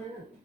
그러면은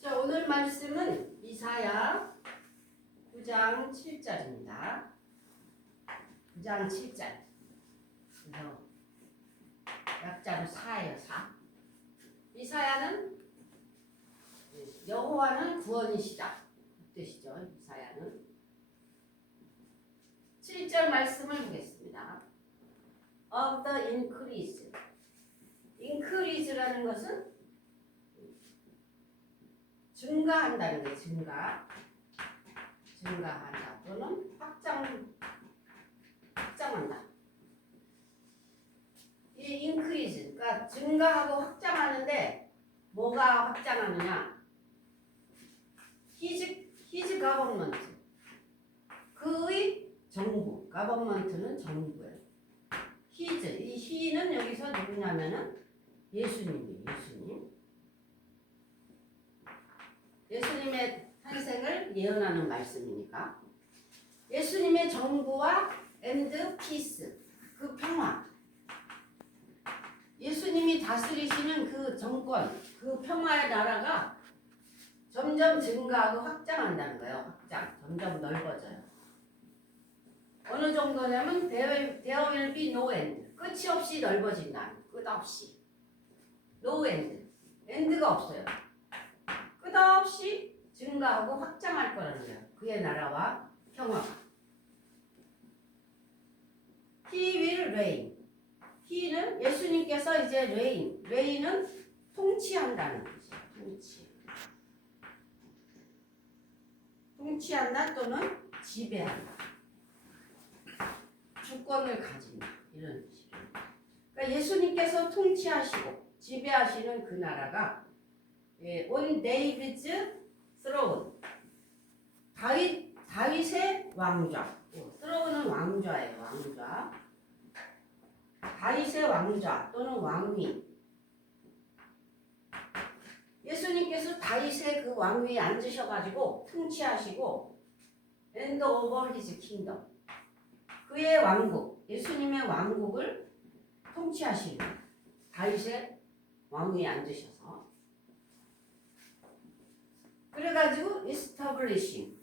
자, 오늘 말씀은 이사야 9장 7절입니다. 9장 7절. 그래서 약자로 4예요. 4. 이사야는 여호와는 구원이시다. 그 뜻이죠. 이사야는. 7절 말씀을 보겠습니다. Of the increase. increase라는 것은 증가한다는 게 증가한다 또는 확장한다. 이 increase, 그러니까 증가하고 확장하는데 뭐가 확장하느냐? His government, 그의 정부, government는 정부예요. His, 이 He는 여기서 누구냐면은 예수님이에요. 예수님의 탄생을 예언하는 말씀이니까 예수님의 정부와 and peace, 그 평화, 예수님이 다스리시는 그 정권, 그 평화의 나라가 점점 증가하고 확장한다는 거예요. 확장, 점점 넓어져요. 어느 정도냐면 there will be no end, 끝이 없이 넓어진다. 끝없이 no end, end가 없어요. 끝없이 증가하고 확장할 거라는 거예요. 그의 나라와 평화가. He will reign. He는 예수님께서 이제 reign은 통치한다는 뜻이에요. 통치한다 또는 지배한다. 주권을 가진다. 이런 뜻이에요. 그러니까 예수님께서 통치하시고 지배하시는 그 나라가 on David's throne, 다윗의 왕좌. throne은 왕좌예요. 왕좌. 다윗의 왕좌 또는 왕위. 예수님께서 다윗의 그 왕위에 앉으셔가지고 통치하시고 and over his kingdom, 그의 왕국, 예수님의 왕국을 통치하시는 다윗의 왕위에 앉으셔서 그래가지고 establish는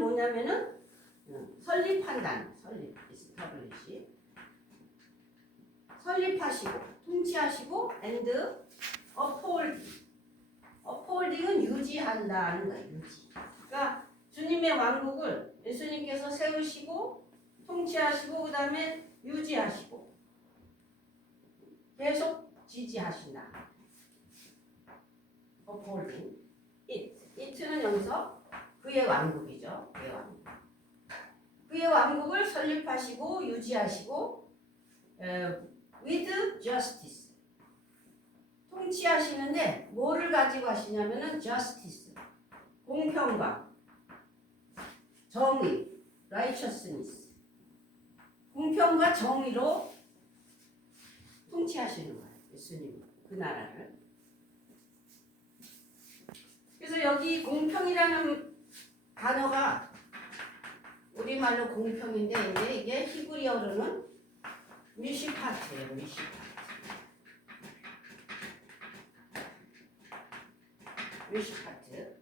뭐냐면은 설립한다는, 설립하시고 통치하시고 and upholding은 유지한다는 거예요. 유지. 그러니까 주님의 왕국을 예수님께서 세우시고 통치하시고 그 다음에 유지하시고 계속 지지하신다. upholding. it는 여기서 그의 왕국이죠. 그의 왕국을 설립하시고 유지하시고 with justice, 통치하시는데 뭐를 가지고 하시냐면은 justice, 공평과 정의, righteousness, 공평과 정의로 통치하시는 거예요. 예수님 그 나라를. 그래서 여기 공평이라는 단어가 우리말로 공평인데 이게 히브리어로는 미시파트예요. 미시파트.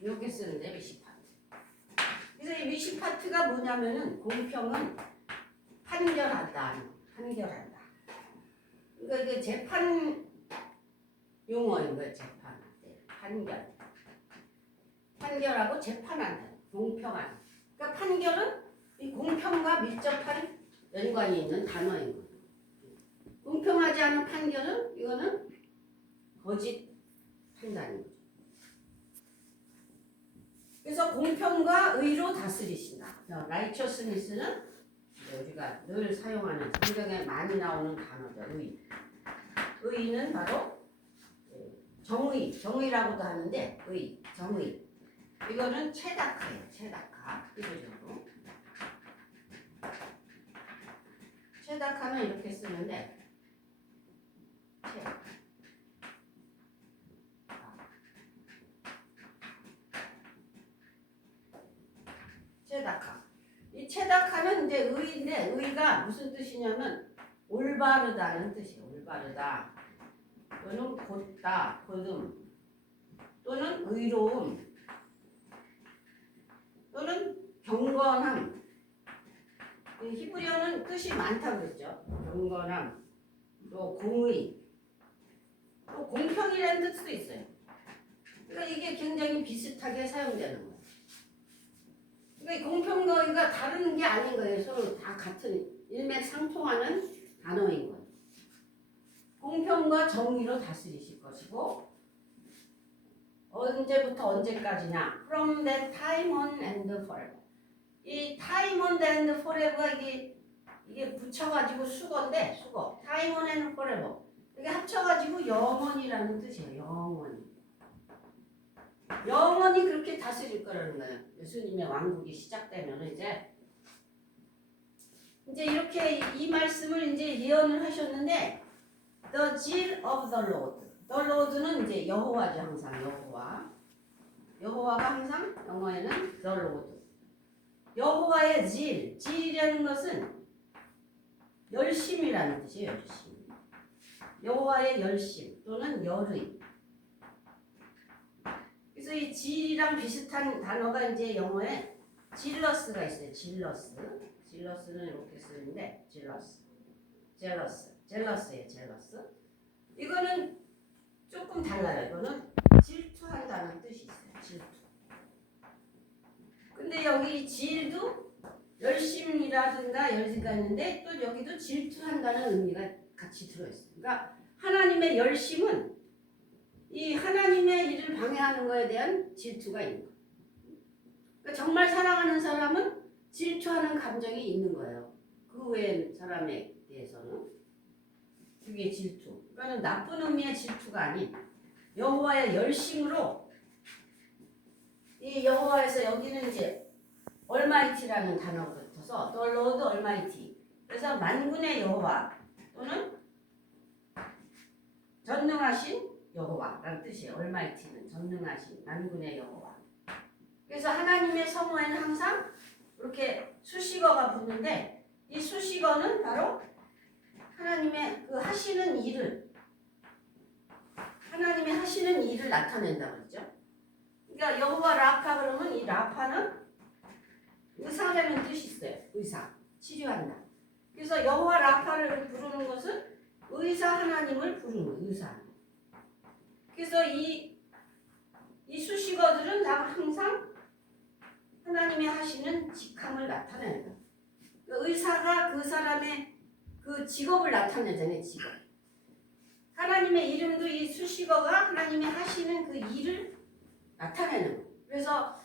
이렇게 쓰는데 미시파트. 그래서 이 미시파트가 뭐냐면은 공평은 판결한다. 그러니까 이게 재판 용어인 거예요. 판결하고 재판한다. 공평한. 그러니까 판결은 이 공평과 밀접한 연관이 있는 단어인 거예요. 공평하지 않은 판결은 이거는 거짓 판단인 거죠. 그래서 공평과 의로 다스리신다. 라이처스니스는 우리가 늘 사용하는 성경에 많이 나오는 단어죠. 의. 의는 바로 정의, 정의라고도 하는데 의, 정의. 이거는 체다카예요. 체다카. 이거죠. 체다카는 이렇게 쓰는데 체다카. 이 체다카는 이제 의인데 의가 무슨 뜻이냐면 올바르다는 뜻이에요. 올바르다. 또는 곧다, 곧음, 또는 의로움, 또는 경건함. 히브리어는 뜻이 많다고 그랬죠. 경건함, 또 공의, 또 공평이라는 뜻도 있어요. 그러니까 이게 굉장히 비슷하게 사용되는 거예요. 그러니까 공평과 의가 다른 게 아닌 거예요. 서로 다 같은 일맥상통하는 단어인 거예요. 공평과 정의로 다스리실 것이고 언제부터 언제까지냐? From that time on and forever. 이 time on and forever가 이게 붙여가지고 수거인데 수거. time on and forever. 이게 합쳐가지고 영원이라는 뜻이에요. 영원히. 영원히 그렇게 다스릴 거라는 거예요. 예수님의 왕국이 시작되면 이제 이렇게 이 말씀을 이제 예언을 하셨는데 The zeal of the Lord. The Lord는 이제 여호와죠. 항상 여호와. 여호와가 항상 영어에는 The Lord. 여호와의 zeal. zeal이라는 것은 열심이라는 뜻이에요. 열심. 여호와의 열심 또는 열의. 그래서 이 zeal이랑 비슷한 단어가 이제 영어에 jealous가 있어요. jealous. jealous는 이렇게 쓰는데 jealous. jealous예요. jealous. 이거는 조금 달라요. 이거는 질투한다는 뜻이 있어요. 질투. 근데 여기 질도 열심이라든가 열심가 있는데 또 여기도 질투한다는 의미가 같이 들어있어요. 그러니까 하나님의 열심은 이 하나님의 일을 방해하는 거에 대한 질투가 있는 거예요. 그러니까 정말 사랑하는 사람은 질투하는 감정이 있는 거예요. 그 외의 사람에 대해서는. 그게 질투. 그러니까 나쁜 의미의 질투가 아닌 여호와의 열심으로 이 여호와에서 여기는 이제 얼마이티라는 단어가 붙어서 The Lord Almighty. 그래서 만군의 여호와 또는 전능하신 여호와라는 뜻이에요. 얼마이티는 전능하신 만군의 여호와. 그래서 하나님의 성어에는 항상 이렇게 수식어가 붙는데 이 수식어는 바로 하나님의 그 하시는 일을 하나님의 하시는 일을 나타낸다고 했죠. 그러니까 여호와 라파 그러면 이 라파는 의사라는 뜻이 있어요. 의사, 치료한다. 그래서 여호와 라파를 부르는 것은 의사 하나님을 부르는 의사. 그래서 이 수식어들은 다 항상 하나님의 하시는 직함을 나타낸다. 의사가 그 사람의 그 직업을 나타내잖아요. 직업. 하나님의 이름도 이 수식어가 하나님의 하시는 그 일을 나타내는 거예요. 그래서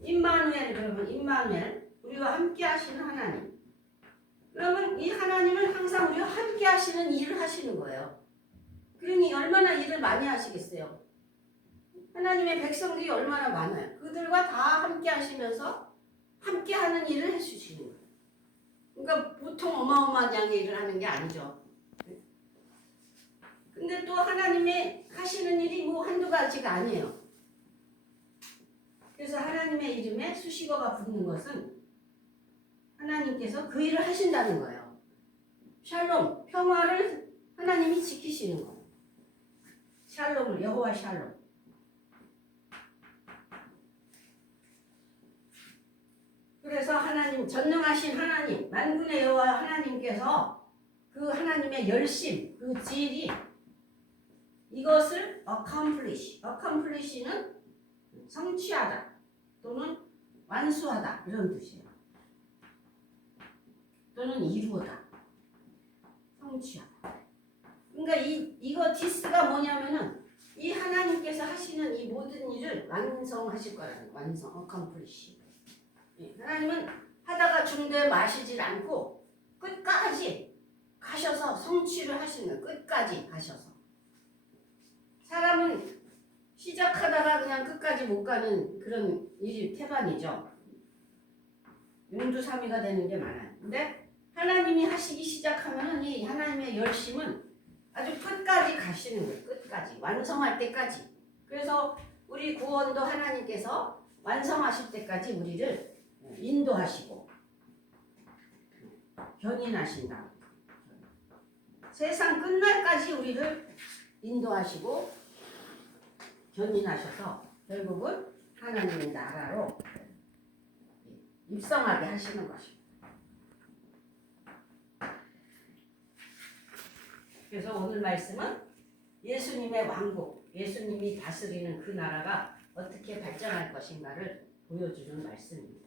임마누엘 그러면 임마누엘 우리와 함께 하시는 하나님. 그러면 이 하나님은 항상 우리와 함께 하시는 일을 하시는 거예요. 그러니 얼마나 일을 많이 하시겠어요. 하나님의 백성들이 얼마나 많아요. 그들과 다 함께 하시면서 함께 하는 일을 해주시는 거예요. 그러니까 보통 어마어마하게 일을 하는 게 아니죠. 근데 또 하나님의 하시는 일이 뭐 한두 가지가 아니에요. 그래서 하나님의 이름에 수식어가 붙는 것은 하나님께서 그 일을 하신다는 거예요. 샬롬, 평화를 하나님이 지키시는 거예요. 샬롬을, 여호와 샬롬. 그래서 하나님, 전능하신 하나님, 만군의 여호와 하나님께서 그 하나님의 열심, 그 질이 이것을 accomplish는 성취하다 또는 완수하다 이런 뜻이에요. 또는 이루어다. 성취하다. 그러니까 이거 디스가 뭐냐면은 이 하나님께서 하시는 이 모든 일을 완성하실 거라는 완성, accomplish. 하나님은 하다가 중도에 마시질 않고 끝까지 가셔서 성취를 하시는 거예요. 끝까지 가셔서. 사람은 시작하다가 그냥 끝까지 못 가는 그런 일이 태반이죠. 용두사미가 되는 게 많아요. 근데 하나님이 하시기 시작하면은 이 하나님의 열심은 아주 끝까지 가시는 거예요. 끝까지. 완성할 때까지. 그래서 우리 구원도 하나님께서 완성하실 때까지 우리를 인도하시고 견인하신다. 세상 끝날까지 우리를 인도하시고 견인하셔서 결국은 하나님의 나라로 입성하게 하시는 것입니다. 그래서 오늘 말씀은 예수님의 왕국, 예수님이 다스리는 그 나라가 어떻게 발전할 것인가를 보여주는 말씀입니다.